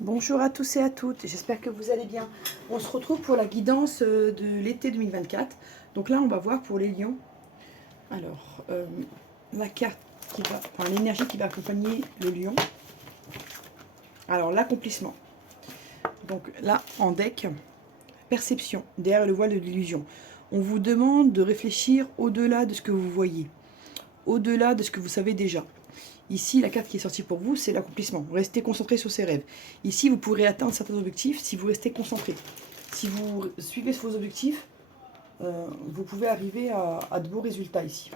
Bonjour à tous et à toutes, j'espère que vous allez bien. On se retrouve pour la guidance de l'été 2024. Donc là, on va voir pour les lions. Alors, la carte qui va, enfin l'énergie qui va accompagner le lion. Alors, l'accomplissement. Donc là, en deck, perception, derrière le voile de l'illusion. On vous demande de réfléchir au-delà de ce que vous voyez, au-delà de ce que vous savez déjà. Ici, la carte qui est sortie pour vous, c'est l'accomplissement. Restez concentré sur ses rêves. Ici, vous pourrez atteindre certains objectifs si vous restez concentré. Si vous suivez vos objectifs, vous pouvez arriver à de beaux résultats ici.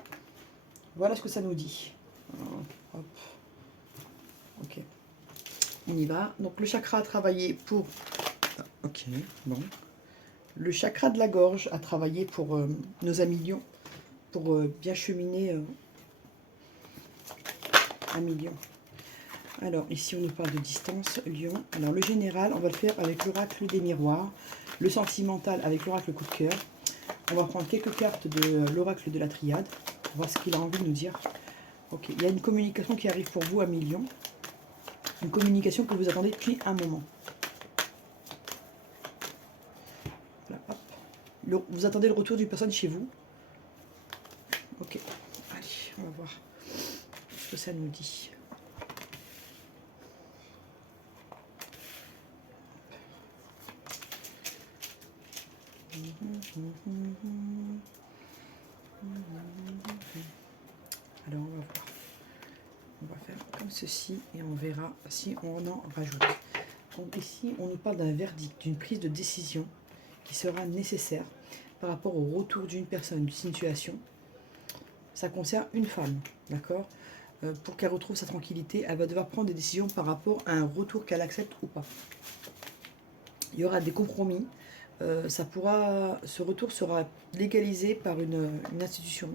Voilà ce que ça nous dit. Hop. Ok. On y va. Donc le chakra a travaillé pour... Ok, bon. Le chakra de la gorge a travaillé pour nos amis lions, pour bien cheminer un million. Alors, ici, on nous parle de distance, lion. Alors, le général, on va le faire avec l'oracle des miroirs. Le sentimental avec l'oracle coup de cœur. On va prendre quelques cartes de l'oracle de la triade. On va voir ce qu'il a envie de nous dire. Ok, il y a une communication qui arrive pour vous à million. Une communication que vous attendez depuis un moment. Voilà, hop. Vous attendez le retour d'une personne chez vous. Ok, allez, on va voir ce que ça nous dit. Alors on va voir. On va faire comme ceci et on verra si on en rajoute. Donc ici on nous parle d'un verdict, d'une prise de décision qui sera nécessaire par rapport au retour d'une personne, d'une situation. Ça concerne une femme, d'accord ? Pour qu'elle retrouve sa tranquillité, elle va devoir prendre des décisions par rapport à un retour qu'elle accepte ou pas. Il y aura des compromis. Ce retour sera légalisé par une institution.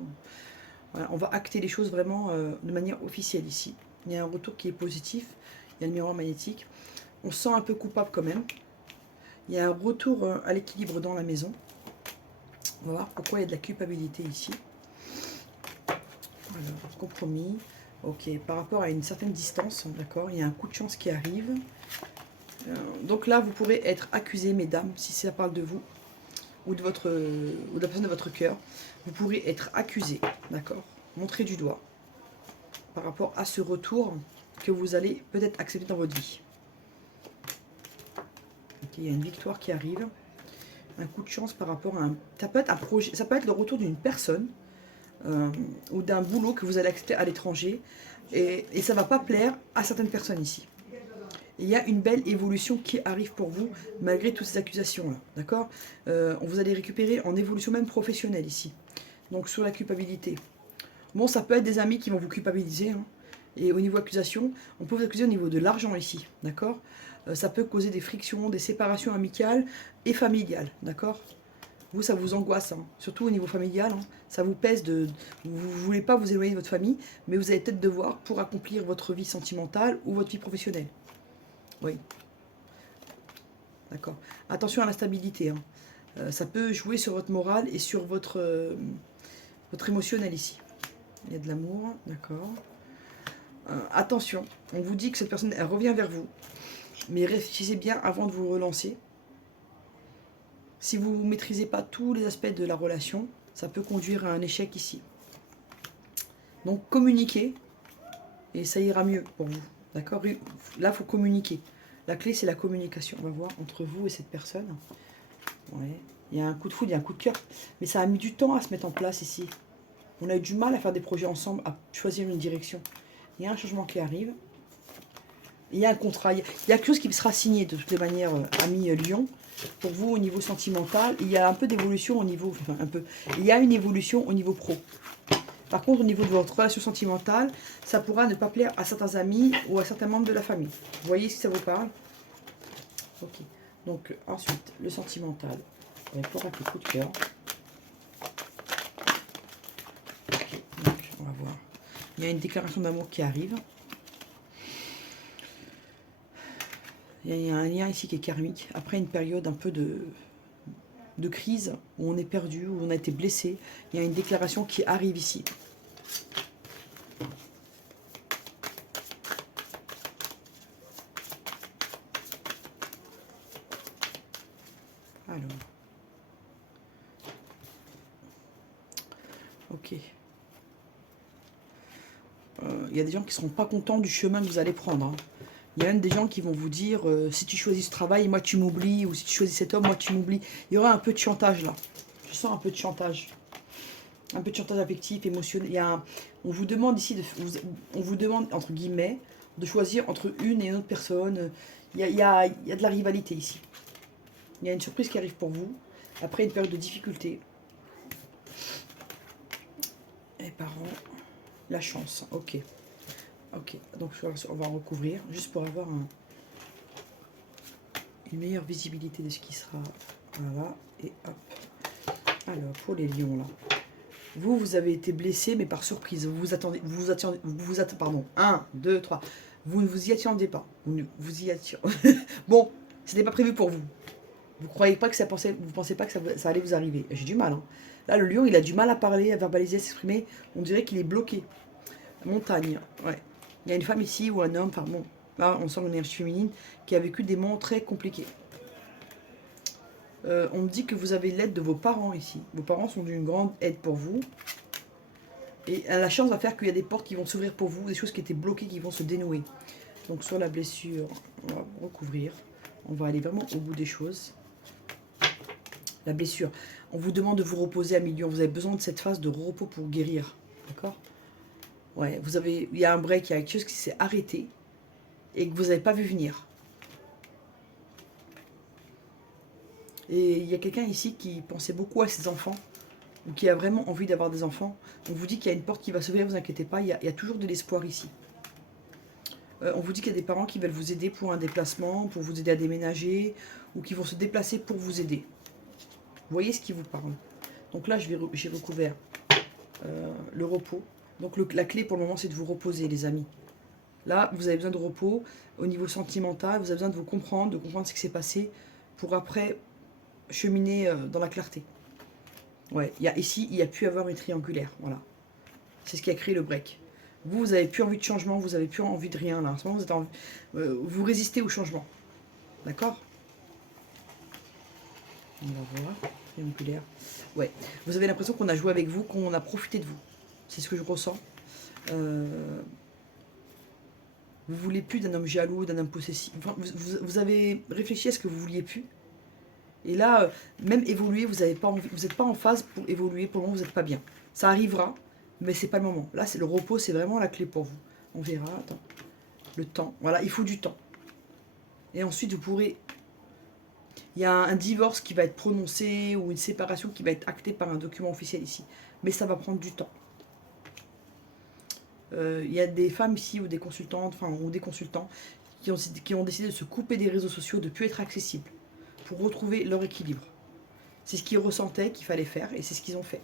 Voilà, on va acter les choses vraiment de manière officielle ici. Il y a un retour qui est positif. Il y a le miroir magnétique. On se sent un peu coupable quand même. Il y a un retour à l'équilibre dans la maison. On va voir pourquoi il y a de la culpabilité ici. Alors, compromis. Ok, par rapport à une certaine distance, d'accord, il y a un coup de chance qui arrive. Donc là, vous pourrez être accusé, mesdames, si ça parle de vous ou de la personne de votre cœur. Vous pourrez être accusé, d'accord, montré du doigt par rapport à ce retour que vous allez peut-être accepter dans votre vie. Okay, il y a une victoire qui arrive, un coup de chance par rapport à un... Ça peut être un projet, ça peut être le retour d'une personne ou d'un boulot que vous allez accepter à l'étranger et ça ne va pas plaire à certaines personnes ici. Il y a une belle évolution qui arrive pour vous malgré toutes ces accusations-là, d'accord. Vous allez récupérer en évolution même professionnelle ici, donc sur la culpabilité. Bon, ça peut être des amis qui vont vous culpabiliser, hein. Et au niveau accusation, on peut vous accuser au niveau de l'argent ici, d'accord. Ça peut causer des frictions, des séparations amicales et familiales, d'accord. Vous, ça vous angoisse, hein. Surtout au niveau familial, hein. Ça vous pèse de... Vous ne voulez pas vous éloigner de votre famille, mais vous allez peut-être devoir pour accomplir votre vie sentimentale ou votre vie professionnelle. Oui. D'accord. Attention à l'instabilité, hein. Ça peut jouer sur votre morale et sur votre émotionnel ici. Il y a de l'amour, d'accord. Attention, on vous dit que cette personne, elle revient vers vous. Mais réfléchissez bien avant de vous relancer. Si vous ne maîtrisez pas tous les aspects de la relation, ça peut conduire à un échec ici. Donc communiquez et ça ira mieux pour vous. D'accord. Là, il faut communiquer. La clé, c'est la communication. On va voir entre vous et cette personne. Ouais. Il y a un coup de foudre, il y a un coup de cœur. Mais ça a mis du temps à se mettre en place ici. On a eu du mal à faire des projets ensemble, à choisir une direction. Il y a un changement qui arrive. Il y a un contrat. Il y a quelque chose qui sera signé de toutes les manières, ami Lion. Pour vous, au niveau sentimental, il y a un peu d'évolution au niveau... Enfin, un peu. Il y a une évolution au niveau pro. Par contre, au niveau de votre relation sentimentale, ça pourra ne pas plaire à certains amis ou à certains membres de la famille. Vous voyez si ça vous parle? Ok. Donc, ensuite, le sentimental. Avec l'oracle coup de cœur. Okay. Donc, on va voir. Il y a une déclaration d'amour qui arrive. Il y a un lien ici qui est karmique. Après une période un peu de crise, où on est perdu, où on a été blessé, il y a une déclaration qui arrive ici. Alors. Ok. Il y a des gens qui ne seront pas contents du chemin que vous allez prendre. Hein. Il y a même des gens qui vont vous dire si tu choisis ce travail, moi tu m'oublies, ou si tu choisis cet homme, moi tu m'oublies. Il y aura un peu de chantage là. Je sens un peu de chantage. Un peu de chantage affectif, émotionnel. On vous demande ici, on vous demande entre guillemets, de choisir entre une et une autre personne. Il y a de la rivalité ici. Il y a une surprise qui arrive pour vous, après une période de difficulté. Les parents, la chance, ok. Ok, donc on va recouvrir, juste pour avoir une meilleure visibilité de ce qui sera. Voilà, et hop. Alors, pour les lions, là. Vous avez été blessé, mais par surprise. Pardon, 1, 2, 3. Vous ne vous y attendez pas. Vous y attendez. Bon, c'était pas prévu pour vous. Vous croyez pas que vous pensez pas que ça allait vous arriver. J'ai du mal. Hein. Là, le lion, il a du mal à parler, à verbaliser, à s'exprimer. On dirait qu'il est bloqué. Montagne, ouais. Il y a une femme ici ou un homme, enfin bon, là, on sent une énergie féminine qui a vécu des moments très compliqués. On me dit que vous avez l'aide de vos parents ici. Vos parents sont d'une grande aide pour vous. Et la chance va faire qu'il y a des portes qui vont s'ouvrir pour vous, des choses qui étaient bloquées qui vont se dénouer. Donc sur la blessure, on va recouvrir. On va aller vraiment au bout des choses. La blessure. On vous demande de vous reposer à milieu. Vous avez besoin de cette phase de repos pour guérir. D'accord ? Ouais, il y a un break, il y a quelque chose qui s'est arrêté et que vous n'avez pas vu venir. Et il y a quelqu'un ici qui pensait beaucoup à ses enfants, ou qui a vraiment envie d'avoir des enfants. On vous dit qu'il y a une porte qui va s'ouvrir, ne vous inquiétez pas, il y a toujours de l'espoir ici. On vous dit qu'il y a des parents qui veulent vous aider pour un déplacement, pour vous aider à déménager, ou qui vont se déplacer pour vous aider. Vous voyez ce qui vous parle. Donc là, j'ai recouvert le repos. Donc la clé pour le moment, c'est de vous reposer, les amis. Là, vous avez besoin de repos au niveau sentimental, vous avez besoin de vous comprendre, de comprendre ce qui s'est passé, pour après cheminer dans la clarté. Ouais, ici, il y a pu avoir une triangulaire, voilà. C'est ce qui a créé le break. Vous n'avez plus envie de changement, vous n'avez plus envie de rien, là. En ce moment, vous résistez au changement. D'accord? On va voir. Triangulaire. Ouais. Vous avez l'impression qu'on a joué avec vous, qu'on a profité de vous. C'est ce que je ressens. Vous voulez plus d'un homme jaloux, d'un homme possessif. Enfin, vous avez réfléchi à ce que vous vouliez plus. Et là, même évoluer, vous n'êtes pas en phase pour évoluer. Pour le moment, vous n'êtes pas bien. Ça arrivera, mais c'est pas le moment. Là, c'est le repos, c'est vraiment la clé pour vous. On verra. Attends. Le temps. Voilà, il faut du temps. Et ensuite, vous pourrez. Il y a un divorce qui va être prononcé ou une séparation qui va être actée par un document officiel ici. Mais ça va prendre du temps. Il y a des femmes ici ou des consultantes, enfin, ou des consultants qui ont décidé de se couper des réseaux sociaux, de ne plus être accessibles pour retrouver leur équilibre. C'est ce qu'ils ressentaient qu'il fallait faire et c'est ce qu'ils ont fait.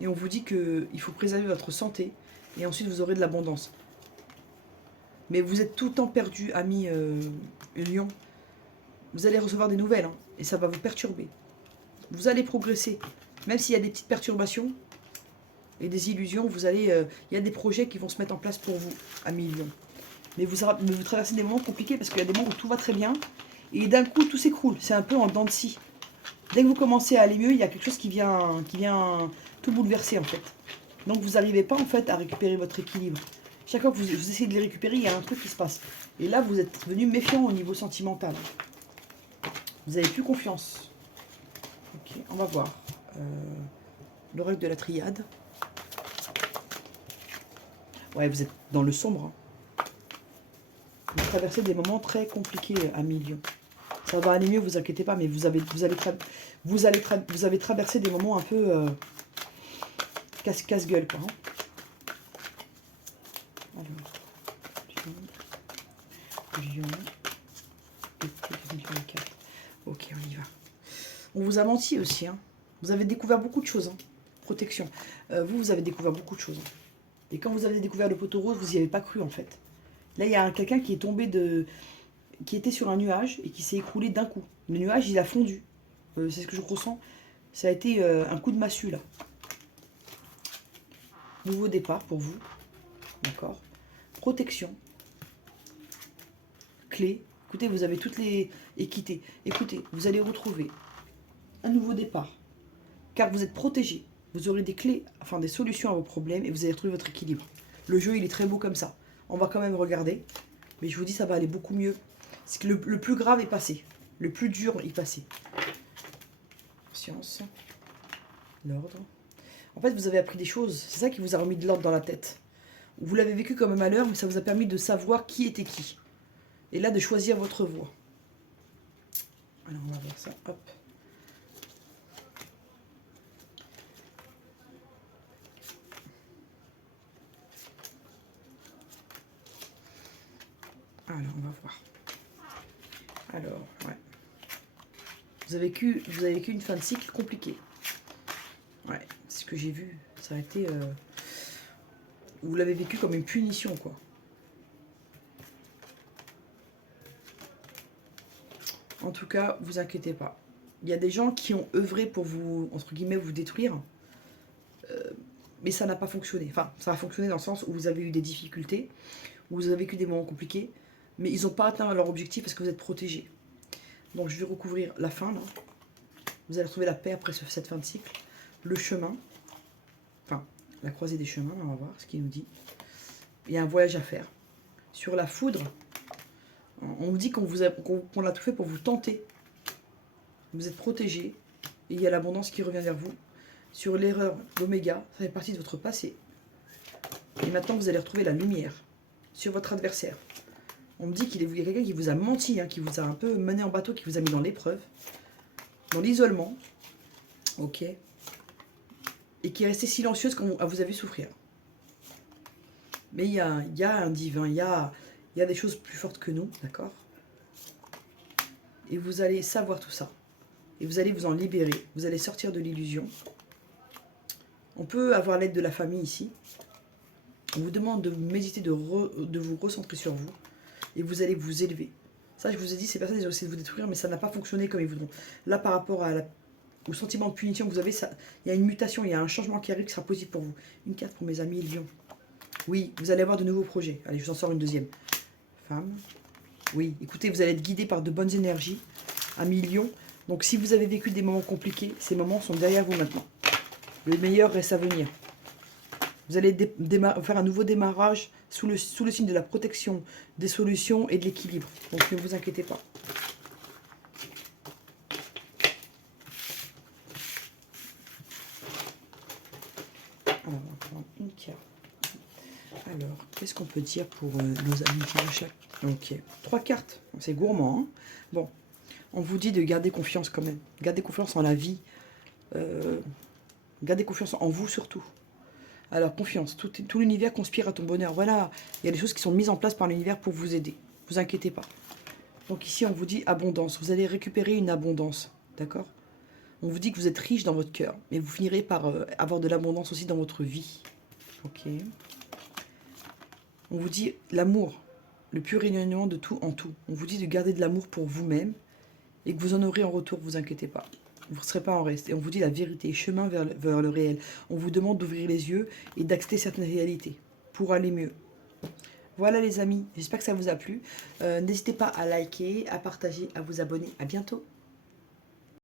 Et on vous dit qu'il faut préserver votre santé et ensuite vous aurez de l'abondance. Mais vous êtes tout le temps perdu, amis Lion. Vous allez recevoir des nouvelles hein, et ça va vous perturber. Vous allez progresser. Même s'il y a des petites perturbations et des illusions, il y a des projets qui vont se mettre en place pour vous, amis Lion. Mais vous traversez des moments compliqués parce qu'il y a des moments où tout va très bien et d'un coup tout s'écroule. C'est un peu en dents de scie. Dès que vous commencez à aller mieux, il y a quelque chose qui vient tout bouleverser en fait. Donc vous n'arrivez pas en fait à récupérer votre équilibre. Chaque fois que vous essayez de les récupérer, il y a un truc qui se passe. Et là, vous êtes devenu méfiant au niveau sentimental. Vous n'avez plus confiance. Ok, on va voir. L'oracle de la triade. Ouais, vous êtes dans le sombre. Hein. Vous traversez des moments très compliqués, amis Lion. Ça va aller mieux, vous inquiétez pas, mais vous avez traversé des moments un peu casse-gueule, quoi. Hein. Alors, Lion, été 2024. Ok, on y va. On vous a menti aussi, hein. Vous avez découvert beaucoup de choses, hein. Protection. Vous avez découvert beaucoup de choses. Hein. Et quand vous avez découvert le poteau rose, vous n'y avez pas cru, en fait. Là, il y a quelqu'un qui est tombé qui était sur un nuage et qui s'est écroulé d'un coup. Le nuage, il a fondu. C'est ce que je ressens. Ça a été un coup de massue, là. Nouveau départ pour vous. D'accord. Protection. Clé. Écoutez, vous avez toutes les équités. Écoutez, vous allez retrouver un nouveau départ. Car vous êtes protégé. Vous aurez des clés, enfin des solutions à vos problèmes et vous allez retrouver votre équilibre. Le jeu, il est très beau comme ça. On va quand même regarder. Mais je vous dis, ça va aller beaucoup mieux. C'est que le plus grave est passé. Le plus dur est passé. Science. L'ordre. En fait, vous avez appris des choses. C'est ça qui vous a remis de l'ordre dans la tête. Vous l'avez vécu comme un malheur, mais ça vous a permis de savoir qui était qui. Et là, de choisir votre voie. Alors, on va voir ça. Hop. Alors, on va voir. Alors, ouais. Vous avez vécu une fin de cycle compliquée. Ouais, c'est ce que j'ai vu. Ça a été... vous l'avez vécu comme une punition, quoi. En tout cas, vous inquiétez pas. Il y a des gens qui ont œuvré pour vous, entre guillemets, vous détruire. Mais ça n'a pas fonctionné. Enfin, ça a fonctionné dans le sens où vous avez eu des difficultés, où vous avez vécu des moments compliqués, mais ils n'ont pas atteint leur objectif parce que vous êtes protégés. Donc je vais recouvrir la fin, là. Vous allez retrouver la paix après cette fin de cycle. Le chemin. Enfin, la croisée des chemins, on va voir ce qu'il nous dit. Il y a un voyage à faire. Sur la foudre, on vous dit qu'on a tout fait pour vous tenter. Vous êtes protégés. Et il y a l'abondance qui revient vers vous. Sur l'erreur d'Oméga, ça fait partie de votre passé. Et maintenant, vous allez retrouver la lumière sur votre adversaire. On me dit qu'il y a quelqu'un qui vous a menti, hein, qui vous a un peu mené en bateau, qui vous a mis dans l'épreuve, dans l'isolement, ok, et qui est resté silencieuse quand on vous a vu souffrir. Mais il y a un divin, il y a des choses plus fortes que nous, d'accord? Et vous allez savoir tout ça. Et vous allez vous en libérer, vous allez sortir de l'illusion. On peut avoir l'aide de la famille ici. On vous demande de méditer, de vous recentrer sur vous. Et vous allez vous élever. Ça, je vous ai dit, ces personnes, ils ont essayé de vous détruire, mais ça n'a pas fonctionné comme ils voudront. Là, par rapport au sentiment de punition que vous avez, il y a une mutation, il y a un changement qui arrive qui sera positif pour vous. Une carte pour mes amis Lion. Oui, vous allez avoir de nouveaux projets. Allez, je vous en sors une deuxième. Femme. Oui, écoutez, vous allez être guidé par de bonnes énergies. Amis Lion. Donc, si vous avez vécu des moments compliqués, ces moments sont derrière vous maintenant. Le meilleur reste à venir. Vous allez faire un nouveau démarrage sous le signe de la protection, des solutions et de l'équilibre. Donc ne vous inquiétez pas. Alors, on va prendre une carte. Alors, qu'est-ce qu'on peut dire pour nos amis qui chaque. Ok, 3 cartes. C'est gourmand. Hein, bon, on vous dit de garder confiance quand même. Gardez confiance en la vie. Gardez confiance en vous surtout. Alors, confiance, tout l'univers conspire à ton bonheur. Voilà, il y a des choses qui sont mises en place par l'univers pour vous aider. Ne vous inquiétez pas. Donc ici, on vous dit abondance. Vous allez récupérer une abondance, d'accord? On vous dit que vous êtes riche dans votre cœur, mais vous finirez par avoir de l'abondance aussi dans votre vie. Ok. On vous dit l'amour, le pur rayonnement de tout en tout. On vous dit de garder de l'amour pour vous-même et que vous en aurez en retour, vous inquiétez pas. Vous ne serez pas en reste. Et on vous dit la vérité, chemin vers le réel. On vous demande d'ouvrir les yeux et d'accepter certaines réalités pour aller mieux. Voilà les amis, j'espère que ça vous a plu. N'hésitez pas à liker, à partager, à vous abonner. À bientôt.